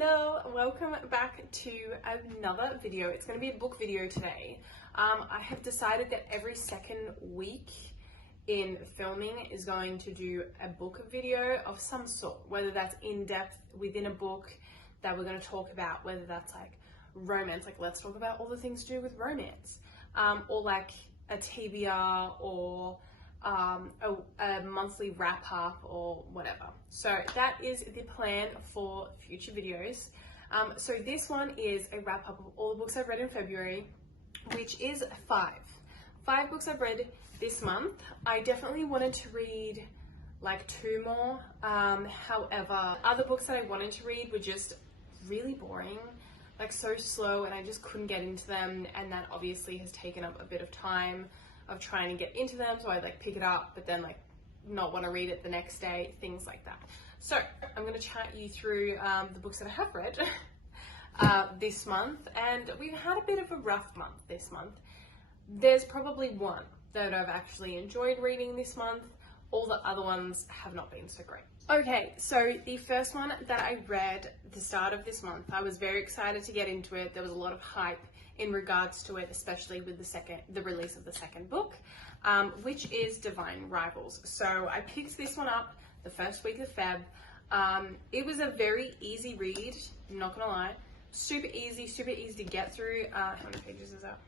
Hello, welcome back to another video. It's going to be a book video today. I have decided that every second week in filming is going to do a book video of some sort, whether that's in-depth within a book that we're going to talk about, whether that's like romance, like let's talk about all the things to do with romance, or like a TBR or a monthly wrap up or whatever. So that is the plan for future videos. So this one is a wrap up of all the books I've read in February, which is five books I've read this month. I definitely wanted to read like 2 more. However, other books that I wanted to read were just really boring, like so slow, and I just couldn't get into them, and that obviously has taken up a bit of time of trying to get into them. So I like pick it up but then like not want to read it the next day, things like that. So I'm going to chat you through the books that I have read this month, and we've had a bit of a rough month this month. There's probably one that I've actually enjoyed reading this month. All the other ones have not been so great. Okay, so the first one that I read at the start of this month, I was very excited to get into it. There was a lot of hype in regards to it, especially with the release of the second book, which is Divine Rivals. So I picked this one up the first week of Feb. It was a very easy read, I'm not gonna lie. Super easy to get through. How many pages is that?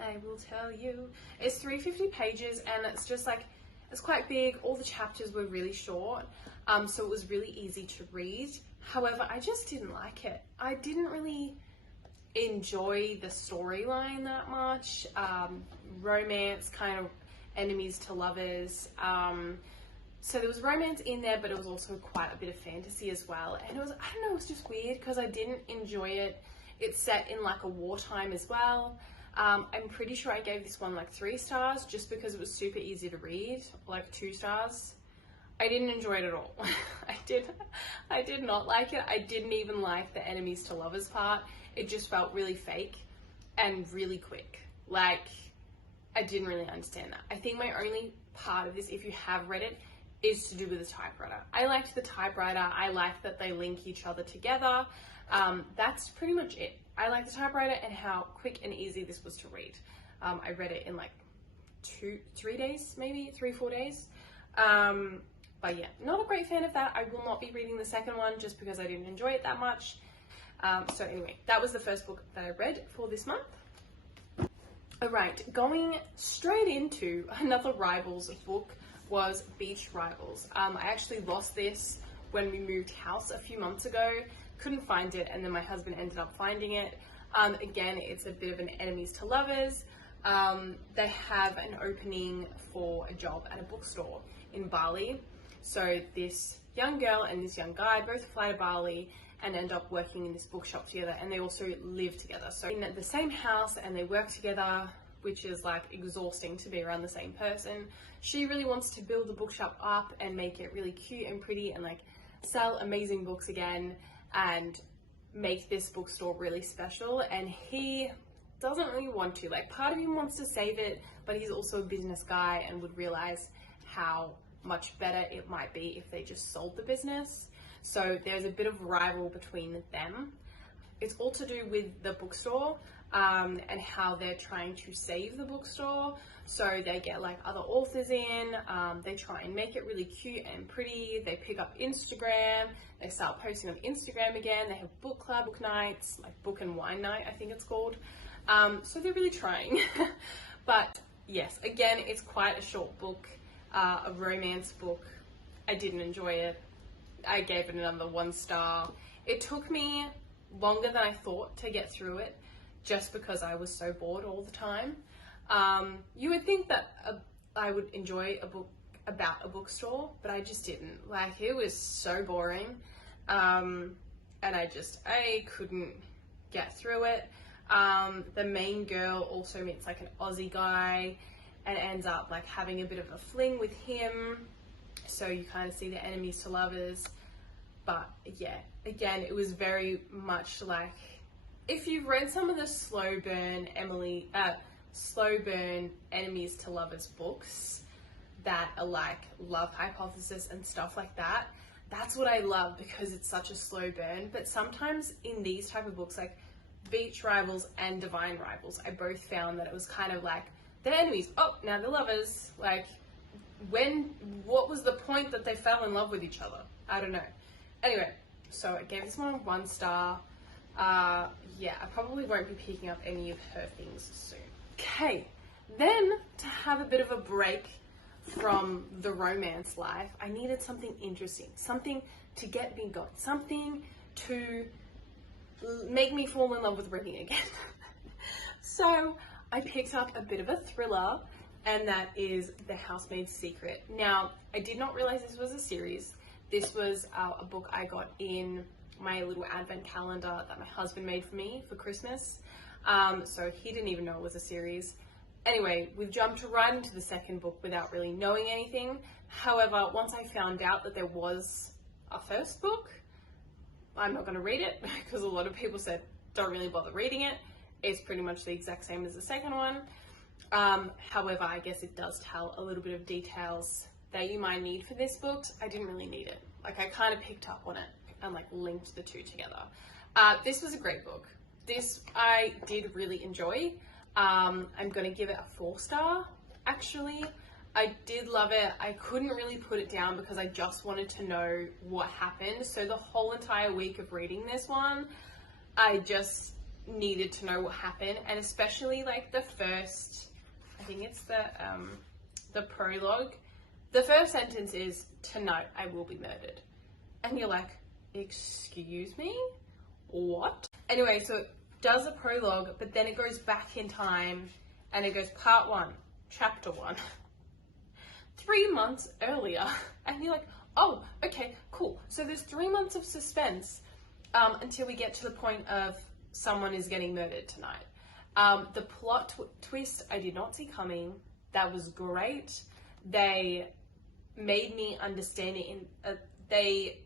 I will tell you. It's 350 pages, and it's just like, it's quite big. All the chapters were really short, so it was really easy to read. However, I just didn't like it. I didn't really enjoy the storyline that much. Romance, kind of enemies to lovers. So there was romance in there, but it was also quite a bit of fantasy as well. And it was, I don't know, it was just weird because I didn't enjoy it. It's set in like a wartime as well. I'm pretty sure I gave this one like 3 stars just because it was super easy to read, like 2 stars. I didn't enjoy it at all. I did not like it. I didn't even like the enemies to lovers part. It just felt really fake and really quick. Like, I didn't really understand that. I think my only part of this, if you have read it, is to do with the typewriter. I liked the typewriter. I liked that they link each other together. That's pretty much it. I like the typewriter and how quick and easy this was to read. I read it in like 3 days, maybe 3-4 days. But yeah, not a great fan of that. I will not be reading the second one just because I didn't enjoy it that much. So anyway, that was the first book that I read for this month. Alright, going straight into another Rivals book was Beach Rivals. I actually lost this when we moved house a few months ago. Couldn't find it, and then my husband ended up finding it. Again, it's a bit of an enemies to lovers. They have an opening for a job at a bookstore in Bali. So this young girl and this young guy both fly to Bali and end up working in this bookshop together, and they also live together. So in the same house, and they work together, which is like exhausting to be around the same person. She really wants to build the bookshop up and make it really cute and pretty and like sell amazing books again and make this bookstore really special, and he doesn't really want to. Like, part of him wants to save it, but he's also a business guy and would realize how much better it might be if they just sold the business. So there's a bit of rival between them. It's all to do with the bookstore and how they're trying to save the bookstore. So they get like other authors in, they try and make it really cute and pretty. They pick up Instagram, they start posting on Instagram again. They have book club, book nights, like book and wine night, I think it's called. So they're really trying. But yes, again, it's quite a short book, a romance book. I didn't enjoy it. I gave it another 1 star. It took me longer than I thought to get through it, just because I was so bored all the time. You would think that I would enjoy a book about a bookstore, but I just didn't. Like, it was so boring, and I couldn't get through it. The main girl also meets like an Aussie guy and ends up like having a bit of a fling with him. So you kind of see the enemies to lovers. But yeah, again, it was very much like, if you've read some of the slow burn enemies to lovers books that are like Love Hypothesis and stuff like that, that's what I love because it's such a slow burn. But sometimes in these type of books, like Beach Rivals and Divine Rivals, I both found that it was kind of like they're enemies. Oh, now they're lovers. Like, what was the point that they fell in love with each other? I don't know. Anyway, so I gave this one 1 star. Yeah, I probably won't be picking up any of her things soon. Okay, then to have a bit of a break from the romance life, I needed something interesting, something to get me going, something to make me fall in love with reading again. So I picked up a bit of a thriller, and that is The Housemaid's Secret. Now, I did not realize this was a series. This was a book I got in my little advent calendar that my husband made for me for Christmas. So he didn't even know it was a series. Anyway, we've jumped right into the second book without really knowing anything. However, once I found out that there was a first book, I'm not going to read it because a lot of people said don't really bother reading it. It's pretty much the exact same as the second one. However, I guess it does tell a little bit of details that you might need for this book. I didn't really need it. Like, I kind of picked up on it and like linked the two together. This was a great book. This I did really enjoy. I'm going to give it a 4 star, actually. I did love it. I couldn't really put it down because I just wanted to know what happened. So the whole entire week of reading this one, I just needed to know what happened. And especially like the first, I think it's the prologue. The first sentence is, "Tonight I will be murdered." And you're like, excuse me? What? Anyway, so it does a prologue, but then it goes back in time and it goes part 1, chapter 1, 3 months earlier. And you're like, oh, okay, cool. So there's 3 months of suspense until we get to the point of someone is getting murdered tonight. The plot twist I did not see coming. That was great. They made me understand it they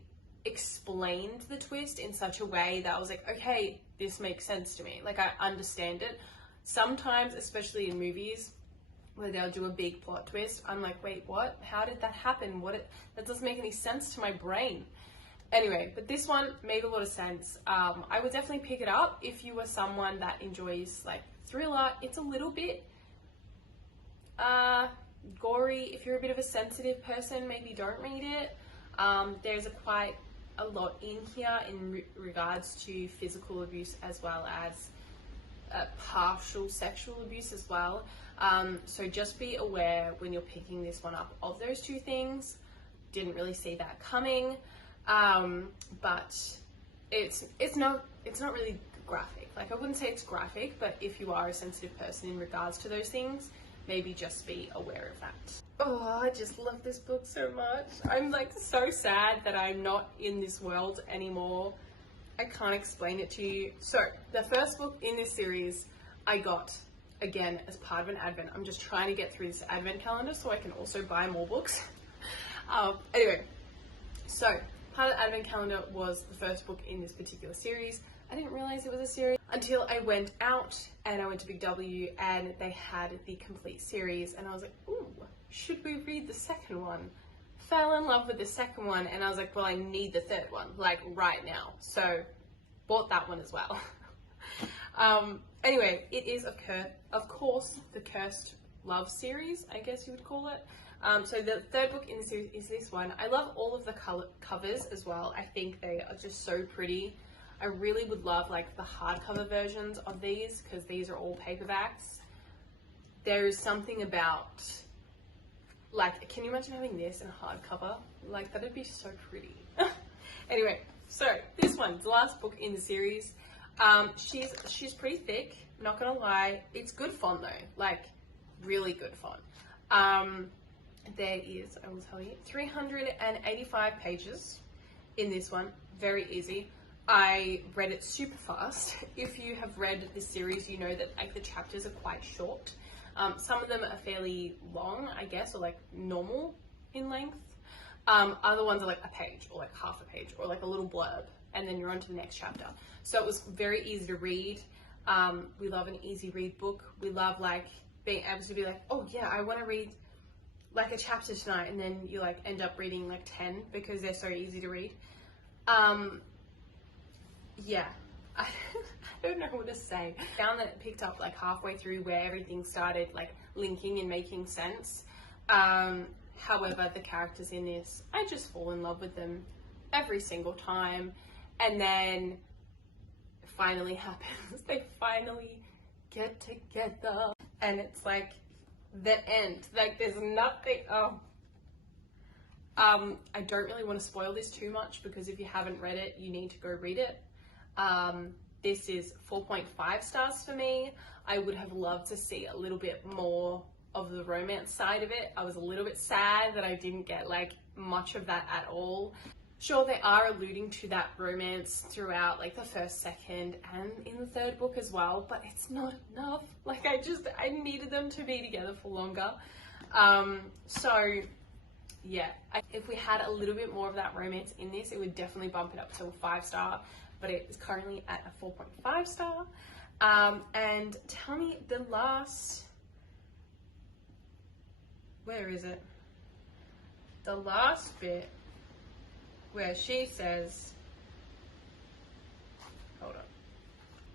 explained the twist in such a way that I was like, okay, this makes sense to me. Like, I understand it. Sometimes, especially in movies, where they'll do a big plot twist, I'm like, wait, what? How did that happen? That doesn't make any sense to my brain. Anyway, but this one made a lot of sense. I would definitely pick it up if you were someone that enjoys like thriller. It's a little bit gory. If you're a bit of a sensitive person, maybe don't read it. There's quite a lot in here in regards to physical abuse as well as partial sexual abuse as well. So just be aware when you're picking this one up of those two things. Didn't really see that coming, but it's not really graphic. Like, I wouldn't say it's graphic, but if you are a sensitive person in regards to those things, maybe just be aware of that. Oh, I just love this book so much. I'm like so sad that I'm not in this world anymore. I can't explain it to you. So the first book in this series I got, again, as part of an advent. I'm just trying to get through this advent calendar so I can also buy more books. Anyway, so part of the advent calendar was the first book in this particular series. I didn't realize it was a series until I went out and I went to Big W and they had the complete series, and I was like, ooh, should we read the second one? Fell in love with the second one, and I was like, well, I need the third one, like right now. So bought that one as well. Anyway, it is of course the Cursed Love series, I guess you would call it. So the third book in the series is this one. I love all of the covers as well. I think they are just so pretty. I really would love like the hardcover versions of these because these are all paperbacks. There is something about, like, can you imagine having this in a hardcover? Like, that'd be so pretty. Anyway, so this one's the last book in the series. She's pretty thick, not gonna lie. It's good font though, like really good font. There is, I will tell you, 385 pages in this one. Very easy. I read it super fast. If you have read this series, you know that like the chapters are quite short. Some of them are fairly long, I guess, or like normal in length. Other ones are like a page or like half a page or like a little blurb, and then you're on to the next chapter. So it was very easy to read. We love an easy read book. We love like being able to be like, oh yeah, I want to read like a chapter tonight and then you like end up reading like 10 because they're so easy to read. Yeah, I don't know what to say. I found that it picked up like halfway through where everything started like linking and making sense. However, the characters in this, I just fall in love with them every single time. And then it finally happens. They finally get together. And it's like the end. Like there's nothing. I don't really want to spoil this too much because if you haven't read it, you need to go read it. This is 4.5 stars for me. I would have loved to see a little bit more of the romance side of it. I was a little bit sad that I didn't get like much of that at all. Sure, they are alluding to that romance throughout like the first, second, and in the third book as well, but it's not enough. Like I needed them to be together for longer. So yeah, if we had a little bit more of that romance in this, it would definitely bump it up to a 5-star, but it is currently at a 4.5 star. And tell me the last, where is it? The last bit where she says, hold on.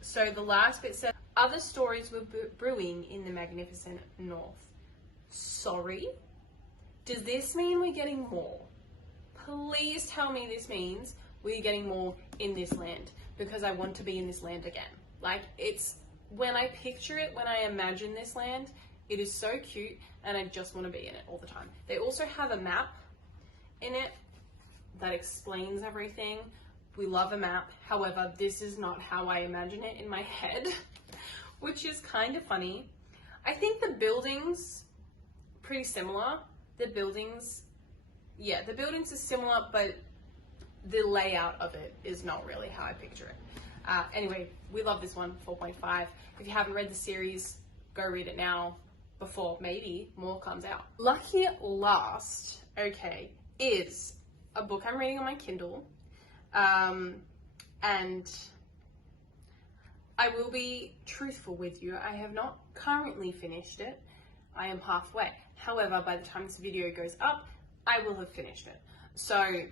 So the last bit says, other stories were brewing in the magnificent north. Sorry? Does this mean we're getting more? Please tell me this means we're getting more in this land, because I want to be in this land again. Like, it's, when I picture it, when I imagine this land, it is so cute and I just want to be in it all the time. They also have a map in it that explains everything. We love a map. However, this is not how I imagine it in my head, which is kind of funny. I think the buildings pretty similar. The buildings are similar, but the layout of it is not really how I picture it. Anyway, we love this one, 4.5. If you haven't read the series, go read it now before maybe more comes out. Lucky Last, okay, is a book I'm reading on my Kindle. And I will be truthful with you, I have not currently finished it. I am halfway. However, by the time this video goes up, I will have finished it. So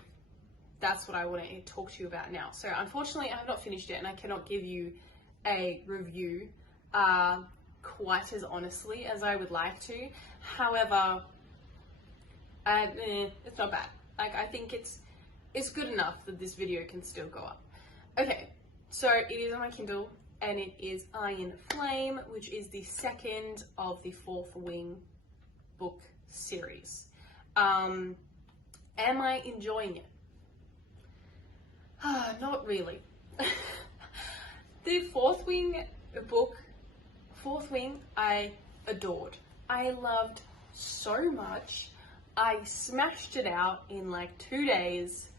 that's what I want to talk to you about now. So unfortunately, I have not finished it and I cannot give you a review quite as honestly as I would like to. However, it's not bad. Like, I think it's good enough that this video can still go up. Okay, so it is on my Kindle and it is Iron Flame, which is the second of the Fourth Wing book series. Am I enjoying it? Not really. The Fourth Wing book, I adored. I loved so much. I smashed it out in like 2 days.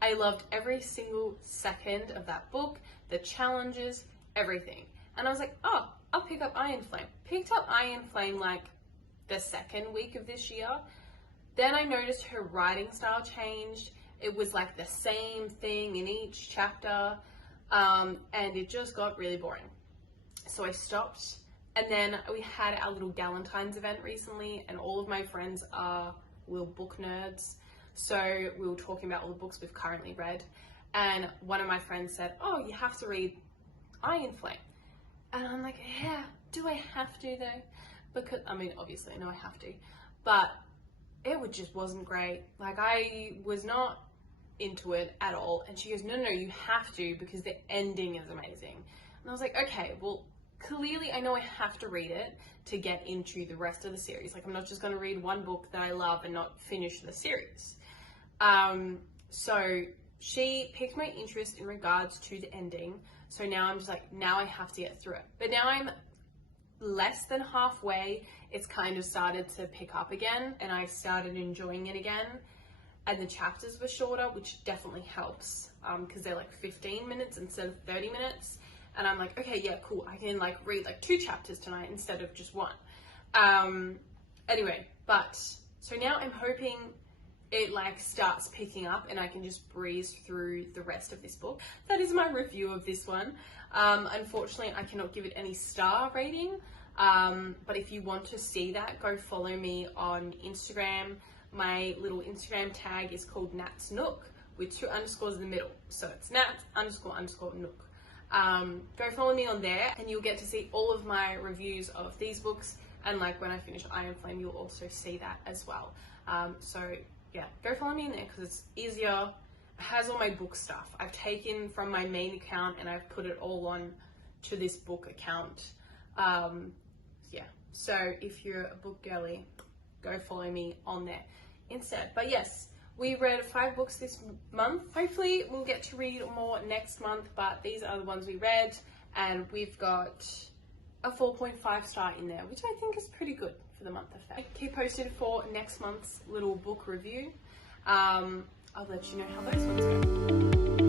I loved every single second of that book, the challenges, everything. And I was like, oh, I'll pick up Iron Flame. Picked up Iron Flame like the second week of this year. Then I noticed her writing style changed. It was like the same thing in each chapter, and it just got really boring. So I stopped, and then we had our little Galentine's event recently, and all of my friends were book nerds. So we were talking about all the books we've currently read, and one of my friends said, oh, you have to read Iron Flame. And I'm like, yeah, do I have to though? Because, I mean, obviously I know I have to, but it just wasn't great. Like, I was not into it at all. And she goes, no, you have to, because the ending is amazing. And I was like, okay, well, clearly I know I have to read it to get into the rest of the series. Like, I'm not just going to read one book that I love and not finish the series. So she piqued my interest in regards to the ending. So now I'm just like, now I have to get through it. But now I'm less than halfway. It's kind of started to pick up again, and I started enjoying it again. And the chapters were shorter, which definitely helps, because they're like 15 minutes instead of 30 minutes. And I'm like, okay, yeah, cool. I can like read like 2 chapters tonight instead of just 1. Anyway, but so now I'm hoping it like starts picking up and I can just breeze through the rest of this book. That is my review of this one. Unfortunately, I cannot give it any star rating, But if you want to see that, go follow me on Instagram. My little Instagram tag is called Nat's Nook with 2 underscores in the middle. So it's Nat__Nook. Go follow me on there and you'll get to see all of my reviews of these books, and like when I finish Iron Flame you'll also see that as well. So yeah, go follow me in there because it's easier. It has all my book stuff I've taken from my main account and I've put it all on to this book account. Yeah, so if you're a book girly, go follow me on there instead. But yes, we read 5 books this month. Hopefully we'll get to read more next month, but these are the ones we read, and we've got a 4.5 star in there, which I think is pretty good for the month of Feb. Keep posted for next month's little book review. I'll let you know how those ones go.